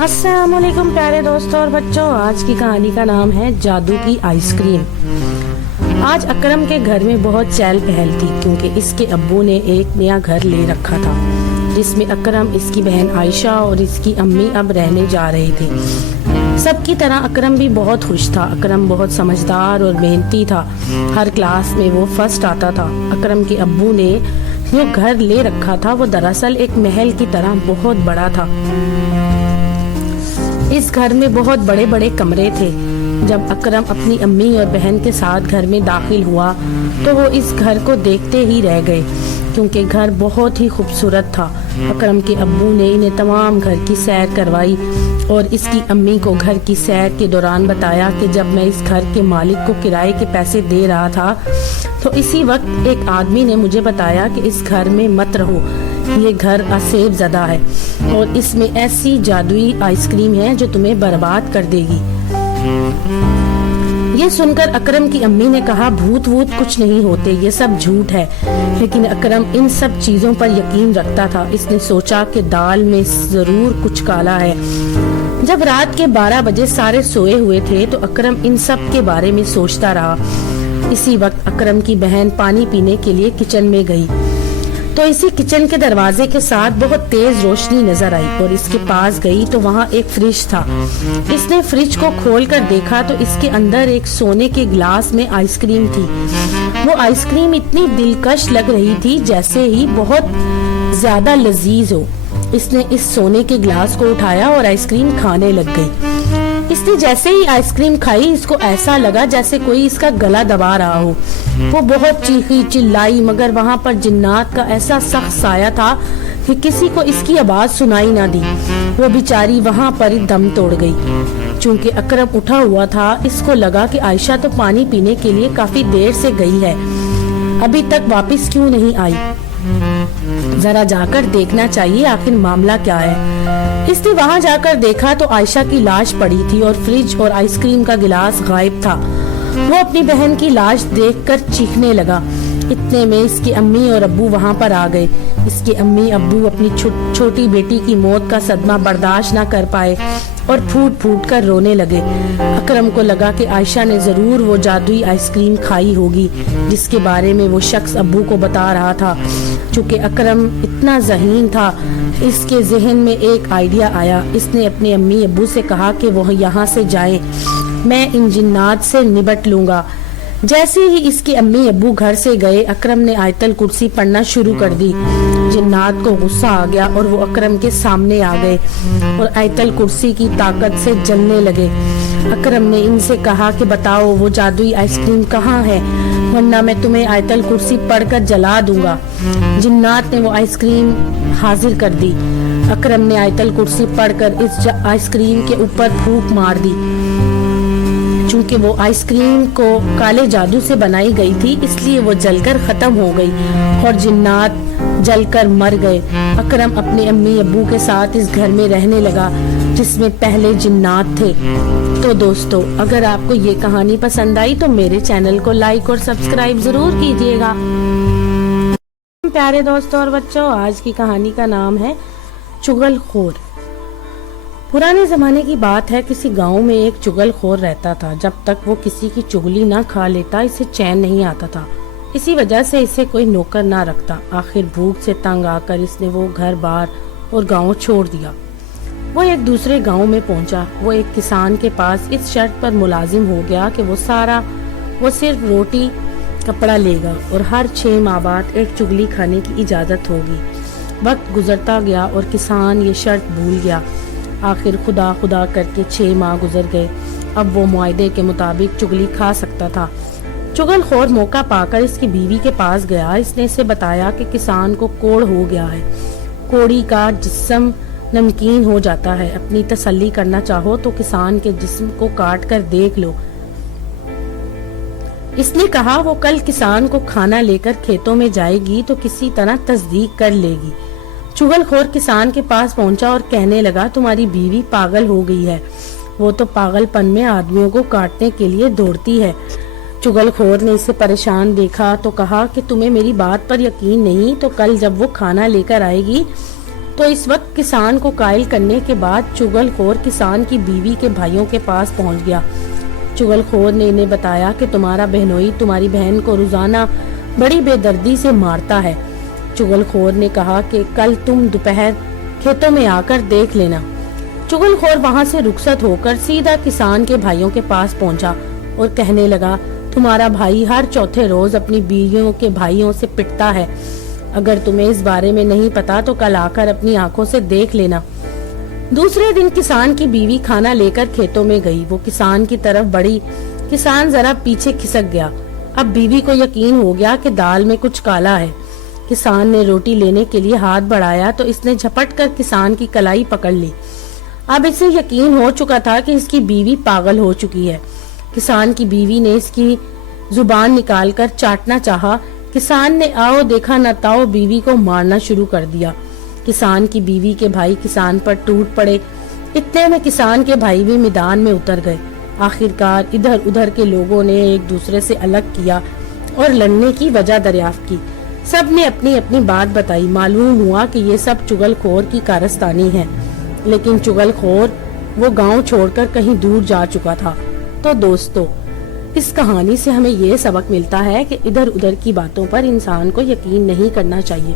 अस्सलाम वालेकुम प्यारे दोस्तों और बच्चों, आज की कहानी का नाम है जादू की आइसक्रीम। आज अकरम के घर में बहुत चहल पहल थी क्योंकि इसके अब्बू ने एक नया घर ले रखा था जिसमें अकरम, इसकी बहन आयशा और इसकी अम्मी अब रहने जा रहे थे। सबकी तरह अकरम भी बहुत खुश था। अकरम बहुत समझदार और मेहनती था। हर क्लास में वो फर्स्ट आता था। अकरम के अब्बू ने जो घर ले रखा था वो दरअसल एक महल की तरह बहुत बड़ा था। इस घर में बहुत बड़े बड़े कमरे थे। जब अकरम अपनी अम्मी और बहन के साथ घर में दाखिल हुआ तो वो इस घर को देखते ही रह गए क्योंकि घर बहुत ही खूबसूरत था। अकरम के अब्बू ने इन्हें तमाम घर की सैर करवाई और इसकी अम्मी को घर की सैर के दौरान बताया कि जब मैं इस घर के मालिक को किराए के पैसे दे रहा था तो इसी वक्त एक आदमी ने मुझे बताया कि इस घर में मत रहो, ये घर असेब ज़दा है और इसमें ऐसी जादुई आइसक्रीम है जो तुम्हें बर्बाद कर देगी। ये सुनकर अकरम की अम्मी ने कहा, भूत वूत कुछ नहीं होते, ये सब झूठ है। लेकिन अकरम इन सब चीजों पर यकीन रखता था। इसने सोचा कि दाल में जरूर कुछ काला है। जब रात के 12 बजे सारे सोए हुए थे तो अकरम इन सब के बारे में सोचता रहा। इसी वक्त अकरम की बहन पानी पीने के लिए किचन में गई तो इसी किचन के दरवाजे के साथ बहुत तेज रोशनी नजर आई और इसके पास गई तो वहाँ एक फ्रिज था। इसने फ्रिज को खोलकर देखा तो इसके अंदर एक सोने के गिलास में आइसक्रीम थी। वो आइसक्रीम इतनी दिलकश लग रही थी जैसे ही बहुत ज्यादा लजीज हो। इसने इस सोने के गिलास को उठाया और आइसक्रीम खाने लग गई। इसने जैसे ही आइसक्रीम खाई इसको ऐसा लगा जैसे कोई इसका गला दबा रहा हो। वो बहुत चीखी चिल्लाई मगर वहाँ पर जिन्नात का ऐसा सख्त साया था कि किसी को इसकी आवाज सुनाई ना दी। वो बेचारी वहाँ पर ही दम तोड़ गई। चूंकि अकरम उठा हुआ था, इसको लगा कि आयशा तो पानी पीने के लिए काफी देर से गई है, अभी तक वापस क्यों नहीं आई। जरा जाकर देखना चाहिए आखिर मामला क्या है। इसने वहां जाकर देखा तो आयशा की लाश पड़ी थी और फ्रिज और आइसक्रीम का गिलास गायब था। वो अपनी बहन की लाश देखकर चीखने लगा। इतने में इसकी अम्मी और अब्बू वहां पर आ गए। इसके अम्मी अब्बू अपनी छोटी बेटी की मौत का सदमा बर्दाश्त न कर पाए और फूट फूट कर रोने लगे। अकरम को लगा कि आयशा ने जरूर वो जादुई आइसक्रीम खाई होगी जिसके बारे में वो शख्स अब्बू को बता रहा था। चूंकि अकरम इतना ज़हीन था, इसके जहन में एक आइडिया आया। इसने अपने अम्मी अब्बू से कहा कि वो यहाँ से जाएं, मैं इन जिन्नात से निपट लूंगा। जैसे ही इसके अम्मी अब्बू घर से गए, अकरम ने आयतल कुर्सी पढ़ना शुरू कर दी। जिन्नात को गुस्सा आ गया और वो अकरम के सामने आ गए और आयतल कुर्सी की ताकत से जलने लगे। अकरम ने इनसे कहा कि बताओ वो जादुई आइसक्रीम कहाँ है, वरना मैं तुम्हें आयतल कुर्सी पढ़कर जला दूंगा। जिन्नात ने वो आइसक्रीम हाजिर कर दी। अकरम ने आयतल कुर्सी पढ़कर इस आइसक्रीम के ऊपर फूंक मार दी। चूंकि वो आइसक्रीम को काले जादू से बनाई गई थी इसलिए वो जलकर खत्म हो गई और जिन्नात जलकर मर गए। अकरम अपने अम्मी अब्बू के साथ इस घर में रहने लगा जिसमें पहले जिन्नात थे। तो दोस्तों, अगर आपको ये कहानी पसंद आई तो मेरे चैनल को लाइक और सब्सक्राइब जरूर कीजिएगा। प्यारे दोस्तों और बच्चों, आज की कहानी का नाम है चुगलखोर। पुराने जमाने की बात है, किसी गांव में एक चुगलखोर रहता था। जब तक वो किसी की चुगली ना खा लेता इसे चैन नहीं आता था। इसी वजह से इसे कोई नौकर ना रखता। आखिर भूख से तंग आकर इसने वो घर बार और गांव छोड़ दिया। वो एक दूसरे गांव में पहुंचा। वो एक किसान के पास इस शर्त पर मुलाजिम हो गया कि वो सिर्फ रोटी कपड़ा लेगा और हर 6 माह बाद एक चुगली खाने की इजाजत होगी। वक्त गुजरता गया और किसान ये शर्त भूल गया। आखिर खुदा खुदा करके 6 माह गुजर गए। अब वो मुआहदे के मुताबिक चुगली खा सकता था। चुगलखोर मौका पाकर इसकी बीवी के पास गया। इसने इसे बताया कि किसान को कोढ़ हो गया है। कोढ़ी का जिस्म नमकीन हो जाता है। अपनी तसल्ली करना चाहो तो किसान के जिस्म को काट कर देख लो। इसने कहा वो कल किसान को खाना लेकर खेतों में जाएगी तो किसी तरह तस्दीक कर लेगी। चुगलखोर किसान के पास पहुंचा और कहने लगा, तुम्हारी बीवी पागल हो गई है। वो तो पागलपन में आदमियों को काटने के लिए दौड़ती है। चुगलखोर ने इसे परेशान देखा तो कहा कि तुम्हें मेरी बात पर यकीन नहीं, तो कल जब वो खाना लेकर आएगी تو اس وقت کسان کو قائل کرنے کے بعد چغل خور کسان کی بیوی کے بھائیوں کے پاس پہنچ گیا۔ چغل خور نے انہیں بتایا کہ تمہارا بہنوئی تمہاری بہن کو روزانہ بڑی بے دردی سے مارتا ہے۔ چغل خور نے کہا کہ کل تم دوپہر کھیتوں میں آ کر دیکھ لینا۔ چغل خور وہاں سے رخصت ہو کر سیدھا کسان کے بھائیوں کے پاس پہنچا اور کہنے لگا، تمہارا بھائی ہر چوتھے روز اپنی بیویوں کے بھائیوں سے پٹتا ہے۔ اگر تمہیں اس بارے میں نہیں پتا تو کل آ کر اپنی آنکھوں سے دیکھ لینا۔ دوسرے دن کسان کی بیوی کھانا لے کر کھیتوں میں گئی۔ وہ کسان کی طرف بڑھی، کسان ذرا پیچھے کھسک گیا۔ اب بیوی کو یقین ہو گیا کہ دال میں کچھ کالا ہے۔ کسان نے روٹی لینے کے لیے ہاتھ بڑھایا تو اس نے جھپٹ کر کسان کی کلائی پکڑ لی۔ اب اسے یقین ہو چکا تھا کہ اس کی بیوی پاگل ہو چکی ہے۔ کسان کی بیوی نے اس کی زبان نکال کر چاٹنا چاہا۔ کسان نے آؤ دیکھا نہ تاؤ بیوی کو مارنا شروع کر دیا۔ کسان کی بیوی کے بھائی کسان پر ٹوٹ پڑے۔ اتنے میں کسان کے بھائی بھی میدان میں اتر گئے۔ آخرکار ادھر ادھر کے لوگوں نے ایک دوسرے سے الگ کیا اور لڑنے کی وجہ دریافت کی۔ سب نے اپنی اپنی بات بتائی۔ معلوم ہوا کہ یہ سب چغل خور کی کارستانی ہے، لیکن چغل خور وہ گاؤں چھوڑ کر کہیں دور جا چکا تھا۔ تو دوستو، اس کہانی سے ہمیں یہ سبق ملتا ہے کہ ادھر ادھر کی باتوں پر انسان کو یقین نہیں کرنا چاہیے۔